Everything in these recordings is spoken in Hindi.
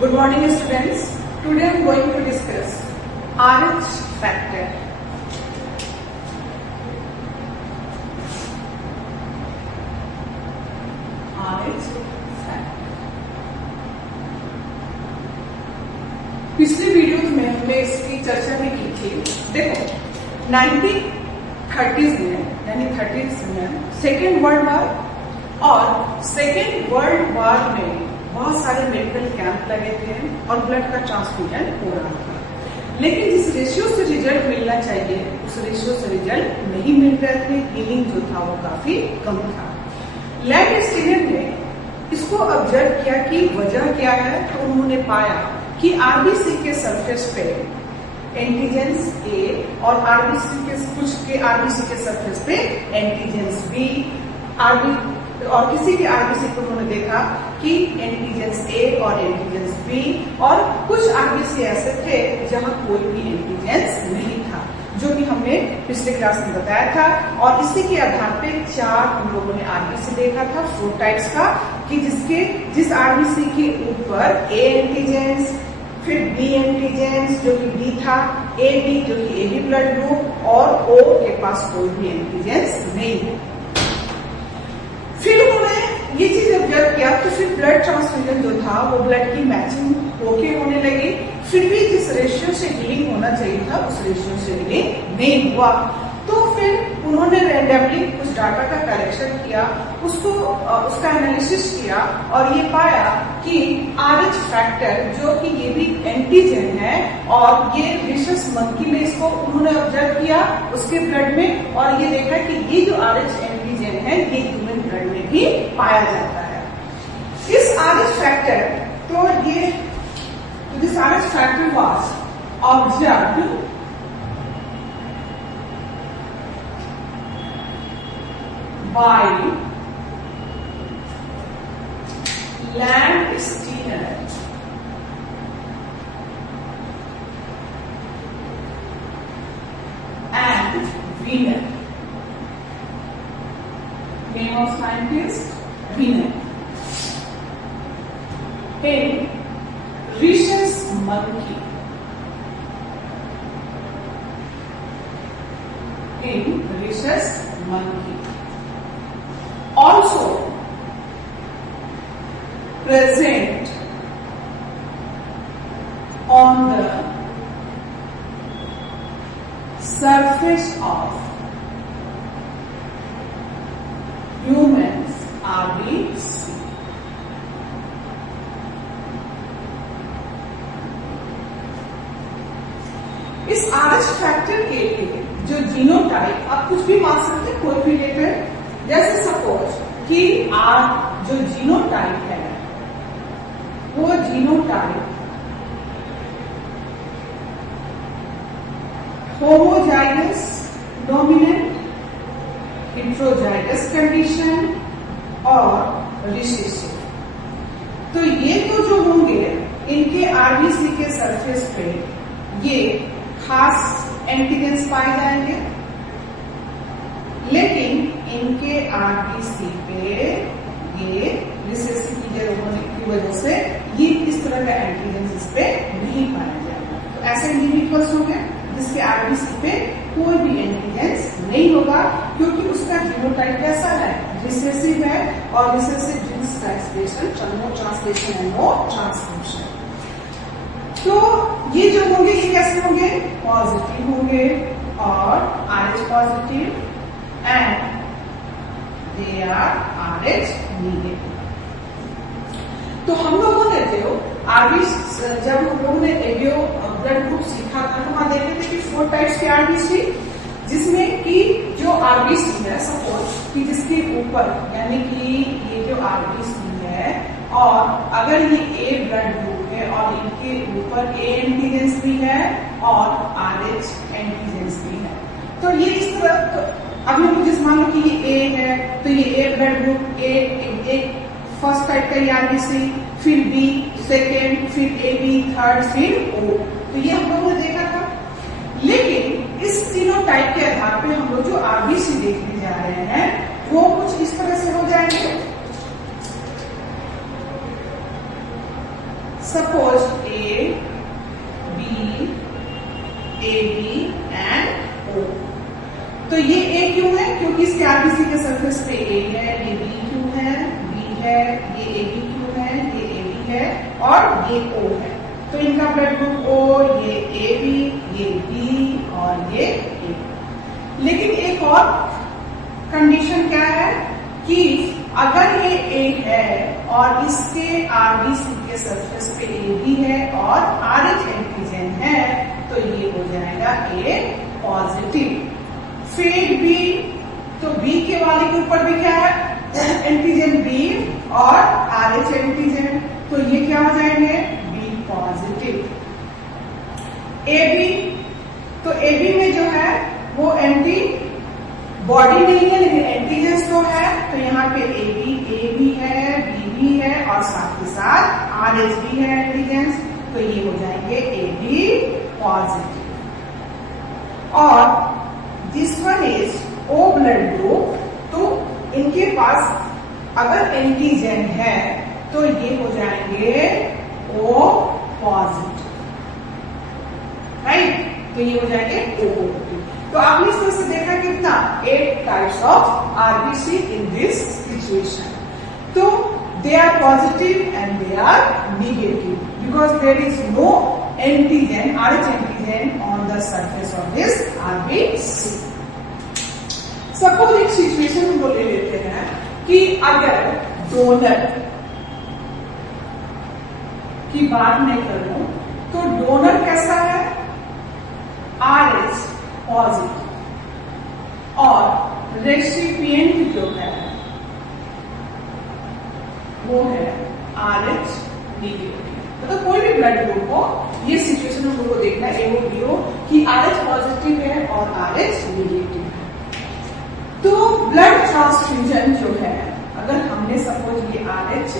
Good morning students. Today I am going to discuss RH factor. RH factor. पिछले वीडियो में हमने इसकी चर्चा भी की थी। देखो 1930s में यानी 30s में सेकेंड वर्ल्ड वॉर और सेकेंड वर्ल्ड वॉर में बहुत सारे मेडिकल कैंप लगे थे और ब्लड का ट्रांसफ्यूजन हो रहा था, लेकिन जिस रेशियो से रिजल्ट मिलना चाहिए उस रेशियो से रिजल्ट नहीं मिल रहे थे। हीलिंग जो था वो काफी कम था। लैब स्टीनर ने इसको ऑब्जर्व किया कि वजह क्या है, तो उन्होंने पाया कि आरबीसी के सरफेस पे एंटीजेंस ए और आरबीसी के सरफेस पे एंटीजेंस बी और किसी के आरबीसी को उन्होंने देखा कि एंटीजेंस ए और एंटीजेंस बी और कुछ आरबीसी ऐसे थे जहां कोई भी एंटीजेंस नहीं था, जो कि हमने पिछले क्लास में बताया था। और इसी के आधार पे 4 हम लोगों ने आरबीसी देखा था 4 टाइप्स का, कि जिस आरबीसी के ऊपर ए एंटीजेंस, फिर बी एंटीजेंस जो कि बी था, ए बी जो कि ए बी ब्लड ग्रुप और ओ के पास कोई भी एंटीजेंस नहीं है। फिर उन्होंने ये चीज ऑब्जर्व किया तो फिर ब्लड ट्रांसफ्यूजन जो था वो ब्लड की मैचिंग होके होने लगी। फिर भी जिस रेशियो से हीलिंग होना चाहिए था उस रेशियो से हीलिंग नहीं हुआ। तो फिर उन्होंने रैंडमली कुछ डाटा का कलेक्शन किया, उसका एनालिसिस किया और ये पाया कि RH फैक्टर जो कि ये भी एंटीजन है और ये रिशस मंकी में इसको उन्होंने ऑब्जर्व किया उसके ब्लड में, और ये देखा कि ये जो RH एंटीजन है ये ह्यूमन ब्लड में भी पाया जाता है। इस RH factor this RH factor was observed by Landsteiner and Wiener. Name of scientist Wiener. In rhesus monkey. In rhesus monkey. Also present on the surface of humans RBC. इस RH फैक्टर के लिए जो जीनोटाइप, आप कुछ भी मान सकते हैं, कोई भी लेकर, जैसे सपोज कि जो जीनोटाइप है वो genotype homozygous dominant, heterozygous condition और रिसेसिव। तो ये तो जो होंगे इनके आरबीसी के सरफेस पे ये खास एंटीजेंस पाए जाएंगे, लेकिन इनके आरबीसी पे ये रिसेसिव होने की वजह से ये इस तरह का एंटीजेंस इस पे नहीं पाया जाएगा। तो ऐसे इंडिविजुअल्स होंगे जिसके आरबीसी पे कोई भी एंटीजेंस नहीं होगा, क्योंकि उसका जीनोटाइप कैसा है, रिसेसिव है और रिसेसिव जीन्स का expression no translation and no transcription. तो ये जो होंगे ये कैसे होंगे, पॉजिटिव होंगे और RH positive and they are RH negative। तो हम लोगों ने जब हम लोगों ने एडियो ब्लड ग्रुप सीखा था तो वहां देखे थे कि 4 टाइप्स के आरबीसी, जिसमें कि जो आरबीसी है सपोज कि जिसके ऊपर यानी कि ये जो आरबीसी है और अगर ये ए ब्लड ग्रुप है और इनके ऊपर ए एंटीजेंस भी है और RH एंटीजेंस भी है, तो ये इस तरह अभी हम जिस मान लो कि ये ए है तो ये ए ब्लड ग्रुप एक फर्स्ट टाइप का आरबीसी, फिर बी सेकेंड, फिर ए बी थर्ड, फिर ओ। तो ये हम लोगों ने देखा था। लेकिन इस तीनों टाइप के आधार पे हम लोग जो आरबीसी देखने जा रहे हैं वो कुछ इस तरह से हो जाएंगे। सपोज ए बी एंड ओ। तो ये ए क्यों है? क्योंकि इसके आरबीसी के सरफेस पे ए है, ये बी क्यों है, बी है, ये ए बी क्यों है, ये ए बी है और ये ओ है। तो इनका ब्लड ग्रुप ओ, ये ए बी, ये बी और ये ए। लेकिन एक और कंडीशन क्या है कि अगर ये ए है और इसके आरबीसी के सरफेस पे ए बी है और आरएच एंटीजन है तो ये हो जाएगा ए पॉजिटिव। फेड बी, तो बी के वाले के ऊपर भी क्या है? एंटीजन बी और आरएच एंटीजन, तो ये क्या हो जाएंगे? B positive. ए बी, तो ए बी में जो है वो एंटी बॉडी नहीं है लेकिन एंटीजन तो है, तो यहाँ पे ए बी है, बी भी है और साथ ही साथ आरएच भी है एंटीजन, तो ये हो जाएंगे ए बी पॉजिटिव। और this one is O blood group, तो इनके पास अगर एंटीजन है तो ये हो जाएंगे ओ पॉजिटिव, राइट? तो ये हो जाएंगे ओ पॉजिटिव। तो आपने इस तरह से देखा कितना 8 types of RBC in this situation. तो they are positive and they are negative because there is no antigen, RH antigen on the surface of this RBC. Suppose एक सिचुएशन हम लोग ले लेते हैं कि अगर डोनर की बात मैं करूं तो डोनर कैसा है? आरएच पॉजिटिव और रेसिपिएंट जो है वो है आरएच नेगेटिव। मतलब कोई भी ब्लड ग्रुप हो, ये सिचुएशन हम लोग को देखना है ए बी हो कि आरएच पॉजिटिव है और आरएच नेगेटिव है। तो ब्लड ट्रांसफ्यूजन जो है, अगर हमने सपोज ये आरएच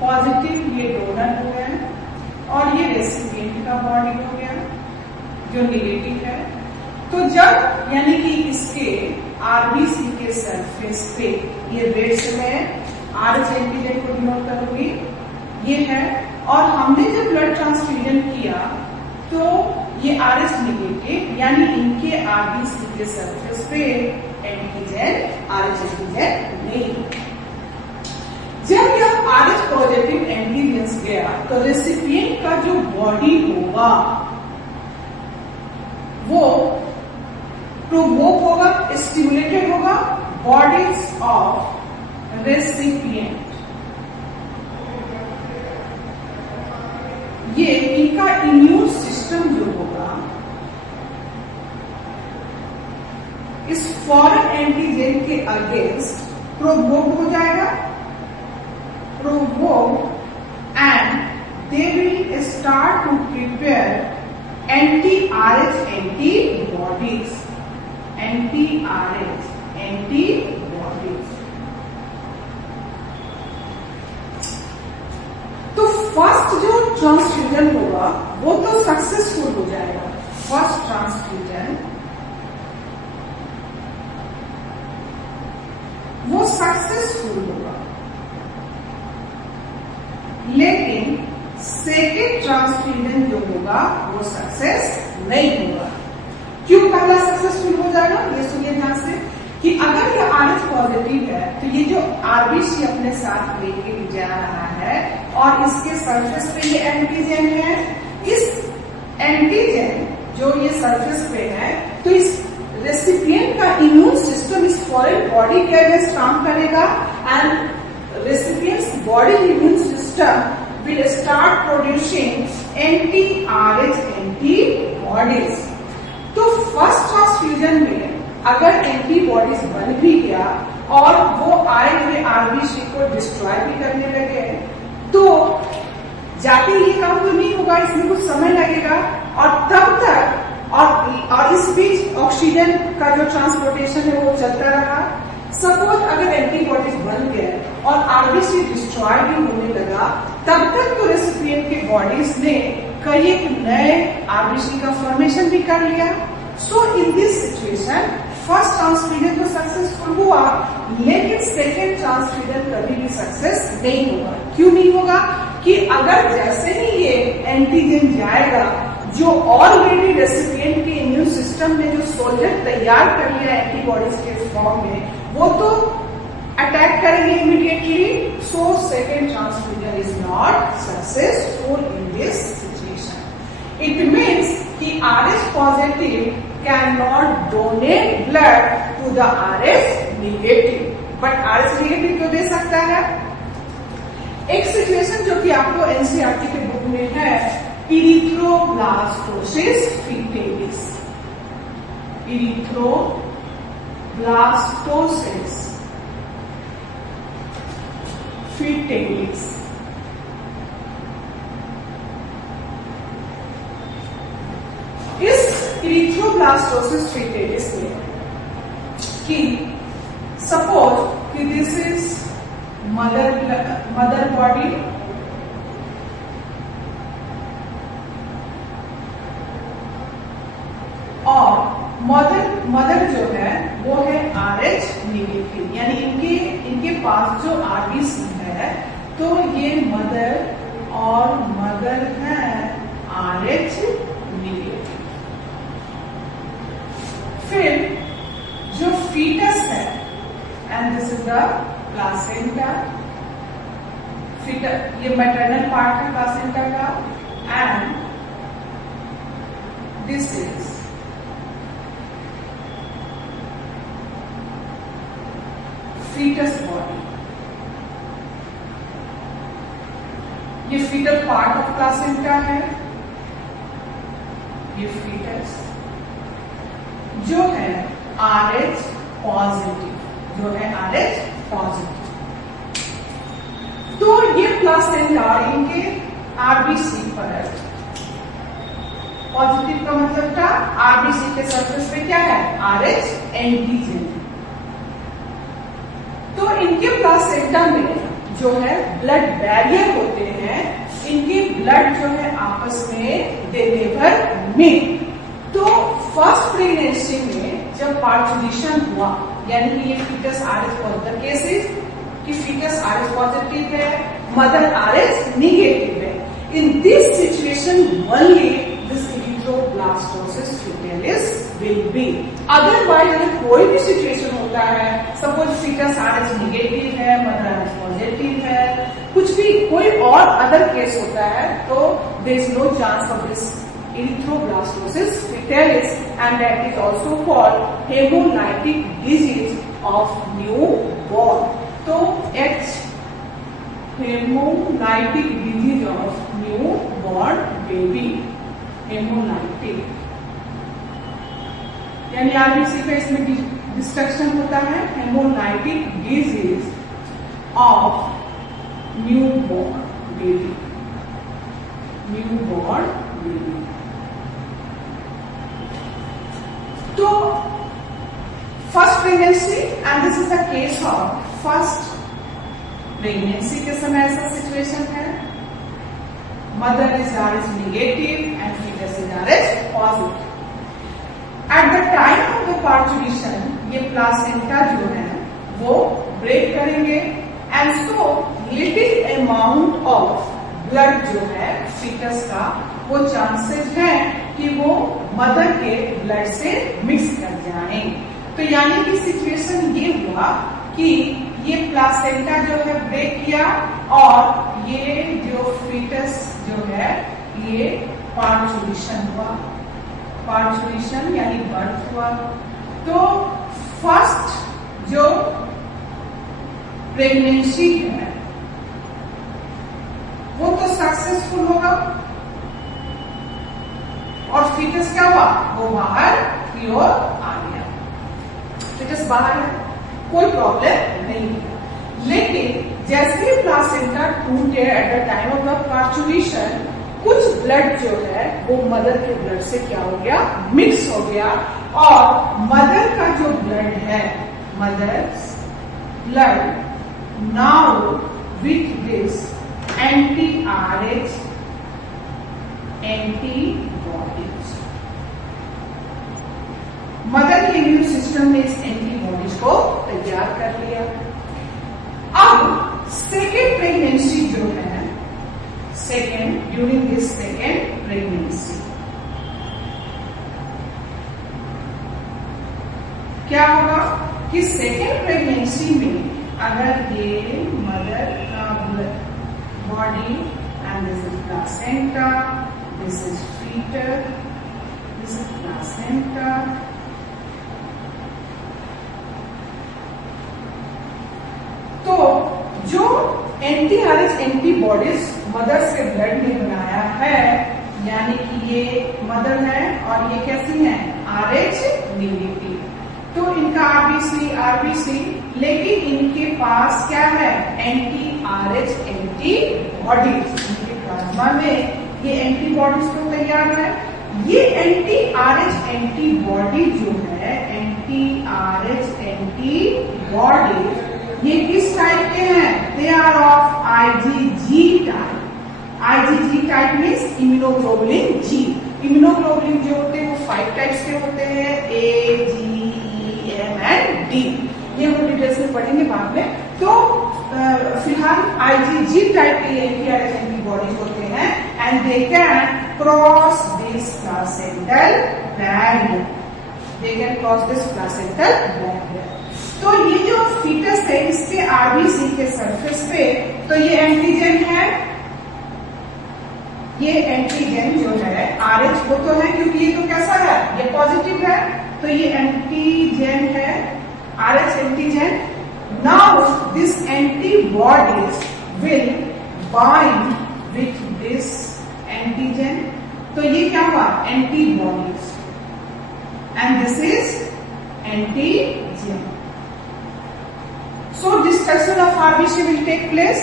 पॉजिटिव ये डोनर हो गया और ये रेसिपिएंट का बॉडी हो गया जो नेगेटिव है, तो जब यानी कि इसके आरबीसी के सरफेस पे ये रेड से मैं आरएच एंटीजन को डिनोट करूंगी, ये है, और हमने जब ब्लड ट्रांसफ्यूजन किया तो ये आरएच नेगेटिव यानी इनके आरबीसी के सरफेस पे एंटीजन आरएच एंटीजन नहीं। जब यह आरएच पॉजिटिव एंटीजन गया तो रेसिपिएंट का जो बॉडी होगा वो प्रोवोक होगा, स्टिमुलेटेड होगा बॉडीज ऑफ रेसिपिएंट। ये इनका इम्यून सिस्टम जो होगा इस फॉरेन एंटीजन के अगेंस्ट प्रोवोक हो जाएगा, provoke and they will start to prepare anti-RH antibodies, anti-RH antibodies। तो फर्स्ट जो ट्रांसफ्यूजन होगा वो तो सक्सेसफुल हो जाएगा, फर्स्ट ट्रांसफ्यूजन वो सक्सेसफुल होगा, लेकिन सेकेंड ट्रांसफ्यूजन जो होगा वो सक्सेस नहीं होगा। क्यों पहला सक्सेसफुल हो जाएगा? ये सुनिए ध्यान से कि अगर ये आरएच पॉजिटिव है तो ये जो आरबीसी अपने साथ लेके जा रहा है और इसके सरफेस पे ये एंटीजन है, इस एंटीजन जो ये सरफेस पे है तो इस रेसिपिएंट का इम्यून सिस्टम इस फॉरेन बॉडी के अगेंस्ट काम करेगा and recipients body immune system will start producing anti-RH antibodies। तो फर्स्ट ट्रांसफ्यूजन में अगर एंटीबॉडीज बन भी गया और वो आए हुए आरबीसी को डिस्ट्रॉय भी करने लगे तो जाके ये काम तो नहीं होगा, इसमें कुछ समय लगेगा और तब तक और इस बीच ऑक्सीजन का जो ट्रांसपोर्टेशन है वो चलता रहा। सपोज अगर एंटीबॉडीज बन गए और आरबीसी डिस्ट्रॉय भी होने लगा तब तक तो रेसिपिएंट के बॉडीज ने कई एक नए आरबीसी का फॉर्मेशन भी कर लिया। So in this situation first transfusion तो सक्सेसफुल हुआ, लेकिन सेकेंड ट्रांसफ्यूजन कभी भी सक्सेस नहीं होगा। क्यों नहीं होगा? कि अगर जैसे ही ये एंटीजन जाएगा, जो ऑलरेडी रेसिपिएंट के इम्यून सिस्टम ने जो सोल्जर तैयार कर लिया एंटीबॉडीज के फॉर्म में, वो तो अटैक करेंगे immediately. So second transfusion is not successful in this situation. It means कि RH positive can not donate blood to the RH negative, but RH negative क्यों दे सकता है? एक सिचुएशन जो कि आपको एनसीईआरटी के बुक में है, इरिथ्रोब्लास्टोसिस फीटेलिस। Erythroblastosis fetalis. इस इरिथ्रोब्लास्टोसिस फीटेलिस में कि सपोज कि दिस इज मदर बॉडी और मदर जो है वो है RH निगेटिव, यानी इनके पास जो RBC है, तो ये मदर है RH निगेटिव। फिर जो फीटस है, and this is the placenta, ये मैटरनल पार्ट है प्लासेंटा का, and this is fetus body. ये फीटल पार्ट ऑफ प्लासेंटा है, ये फीटस जो है RH पॉजिटिव, तो ये प्लासेंटा इनके RBC पर पॉजिटिव का मतलब था RBC के सरफेस पे क्या है? RH antigen. तो इनके प्लासेंटा में जो है ब्लड बैरियर होते हैं, इनके ब्लड जो है आपस में दे नेवर मीट। तो फर्स्ट प्रेगनेंसी में जब पार्चुलेशन हुआ, यानी कि ये फीटस RH पॉजिटिव केसेस कि फीटस RH पॉजिटिव है, मदर RH निगेटिव है, in this situation only this erythroblastosis fetalis will be. Otherwise अगर कोई भी सिचुएशन होता है, सपोज फीटस RH निगेटिव है, मदर RH पॉजिटिव है, कुछ भी कोई और अदर केस होता है, तो there is no chance of this erythroblastosis fetalis, and that is also called hemolytic disease of newborn. तो H hemolytic disease of newborn baby, hemolytic यानी RBC का इसमें डिस्ट्रक्शन होता है, hemolytic disease of newborn baby, तो first pregnancy, and this is the case of first pregnancy के समय ऐसा सिचुएशन है, mother is RH negative and fetus is RH positive. At the time of the parturition ये प्लासेंटा जो है वो ब्रेक करेंगे, and so little amount of blood जो है फीटस का, वो चांसेस है कि वो मदर के ब्लड से मिक्स कर जाए। तो यानी कि सिचुएशन ये हुआ कि ये प्लासेंटा जो है ब्रेक किया, और ये जो फीटस जो है ये पार्चुलेशन हुआ, पार्चुलेशन यानी बर्थ हुआ। तो फर्स्ट जो प्रेगनेंसी है वो तो सक्सेसफुल होगा, और फीटस क्या हुआ? वो बाहर की ओर आ गया, फीटस बाहर है, कोई प्रॉब्लम नहीं है। लेकिन जैसे ही प्लासेंटा टूटे at the time of the parturition, कुछ ब्लड जो है वो मदर के ब्लड से क्या हो गया? मिक्स हो गया, और मदर का जो ब्लड है, mother's blood now with this anti-RH antibodies, mother के इम्यून सिस्टम सिस्टम ने इस एंटीबॉडीज को तैयार कर लिया। अब सेकेंड प्रेगनेंसी जो है, ड्यूरिंग दिस सेकेंड प्रेगनेंसी क्या होगा कि सेकेंड प्रेगनेंसी में अगर ये मदर का body and this is placenta, this is fitter, this is placenta, तो जो एंटी-आरएच एंटीबॉडीज मदर से ब्लड में बनाया है, यानी कि ये मदर है और ये कैसी है, RH नेगेटिव, तो इनका आरबीसी, लेकिन इनके पास क्या है, एंटी-आरएच एंटीबॉडीज, इनके प्लाज्मा में ये एंटीबॉडीज तो तैयार है। ये एंटी-आरएच एंटीबॉडी जो है, एंटी-आरएच एंटीबॉडीज ये किस टाइप के हैं, they are of IgG type. IgG type means immunoglobulin G। Immunoglobulin जो होते हैं वो 5 टाइप्स के होते हैं, A, G, E, M and D। ये हम डिटेल्स में पढ़ेंगे बाद में। तो फिलहाल IgG टाइप के एंटी-आरएच एंटीबॉडीज होते हैं and they can cross this placental barrier, they can cross this placental barrier. तो ये जो फीटस है इसके आरबीसी के सरफेस पे, तो ये एंटीजन है, ये एंटीजन जो है RH वो तो है क्योंकि ये तो कैसा है, ये पॉजिटिव है, तो ये एंटीजन है, RH antigen. Now this antibodies will bind with this antigen, तो ये क्या हुआ, antibodies, and this is antigen. So destruction of RBC will take place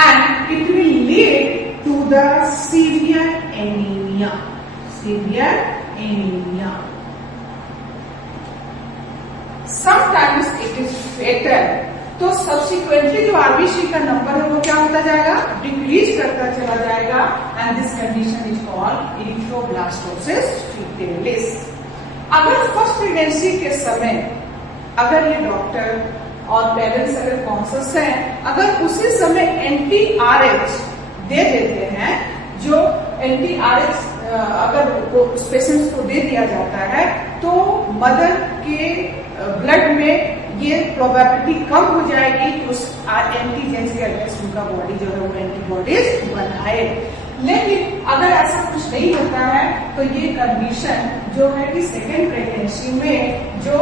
and it will lead to the severe anemia. Severe anemia. Sometimes it is fatal. तो subsequently जो RBC का नंबर है वो क्या होता जाएगा, डिक्रीज करता चला जाएगा and this condition is called erythroblastosis fetalis. अगर फर्स्ट प्रेगनेंसी के समय अगर ये डॉक्टर और पेरेंट्स अगर कॉन्शियस हैं, अगर उसी समय एंटी-आरएच दे देते हैं, जो एंटी-आरएच अगर पेशेंट्स को दे दिया जाता है, तो मदर के ब्लड में ये प्रोबेबिलिटी कम हो जाएगी कि उस एंटीजन के अगेंस्ट उनका बॉडी जो है वो एंटीबॉडीज बनाए। लेकिन अगर ऐसा कुछ नहीं होता है तो ये कंडीशन जो है कि सेकेंड प्रेगनेंसी में जो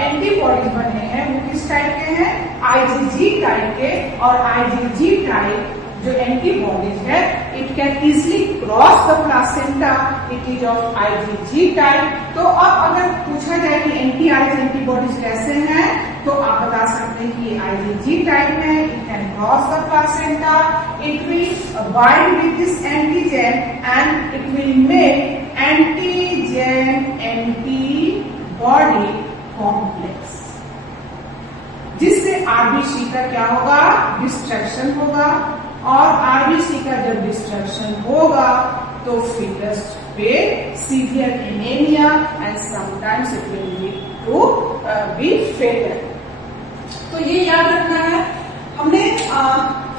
एंटीबॉडीज बने हैं वो किस टाइप के हैं, IgG टाइप के, और IgG टाइप जो एंटीबॉडीज है it can easily cross the placenta, it is of IgG type. तो अब अगर पूछा जाए कि एंटी-आरएच एंटीबॉडीज कैसे हैं, तो आप बता सकते हैं कि IgG टाइप है, it can cross the placenta, it will bind with this antigen and it will make antigen antibody complex, जिससे आरबीसी का क्या होगा, डिस्ट्रक्शन होगा, और आरबीसी का जब डिस्ट्रक्शन होगा तो फीटस पे severe anaemia and sometimes it will lead to be fatal. तो ये याद रखना है। हमने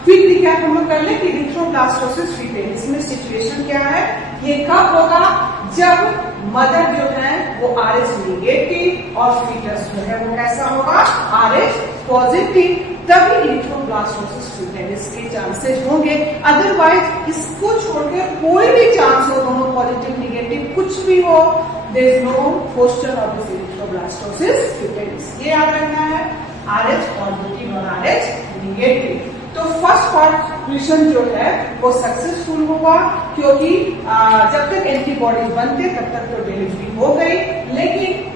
क्विक रिकैप हम लोग कर ले कि इरिथ्रोब्लास्टोसिस फीटस में सिचुएशन क्या है, ये कब होगा, जब मदर जो है वो RH नेगेटिव और फीटस जो है वो कैसा होगा, RH पॉजिटिव, तभी इरिथ्रोब्लास्टोसिस फीटस के चांसेस होंगे। अदरवाइज इसको छोड़कर कोई भी चांस हो, दोनों पॉजिटिव नेगेटिव कुछ भी हो, there is no question of this erythroblastosis fetus. ये याद रखना है, RH पॉजिटिव और RH नेगेटिव। तो फर्स्ट कॉन्ट्रीब्यूशन जो है वो सक्सेसफुल हुआ, क्योंकि जब तक एंटीबॉडीज बनते तब तक तो डिलीवरी हो गई, लेकिन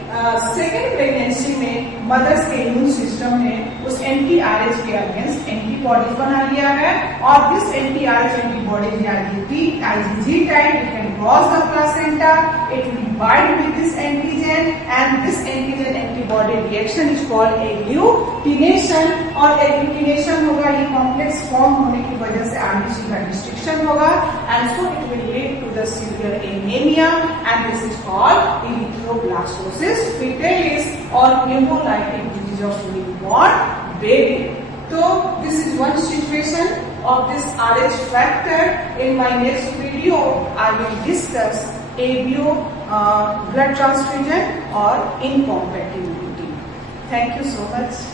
सेकेंड प्रेगनेंसी में मदर्स के इम्यून सिस्टम ने उस एंटी-आरएच के अगेंस्ट एंटीबॉडीज बना लिया है, और this anti-RH antibodies IgG type, it can cross the placenta, it will bind with this antigen and this antigen antibody reaction is called agglutination, और एग्लूटिनेशन होगा, ये कॉम्प्लेक्स फॉर्म होने की वजह से आरबीसी का डिस्ट्रक्शन इन्फेक्शन होगा and so it will lead to the severe anaemia and this is called erythroblastosis fetalis और pneumocystis disease of newborn baby. So this is one situation of this Rh factor. In my next video, I will discuss ABO blood transfusion or incompatibility. Thank you so much.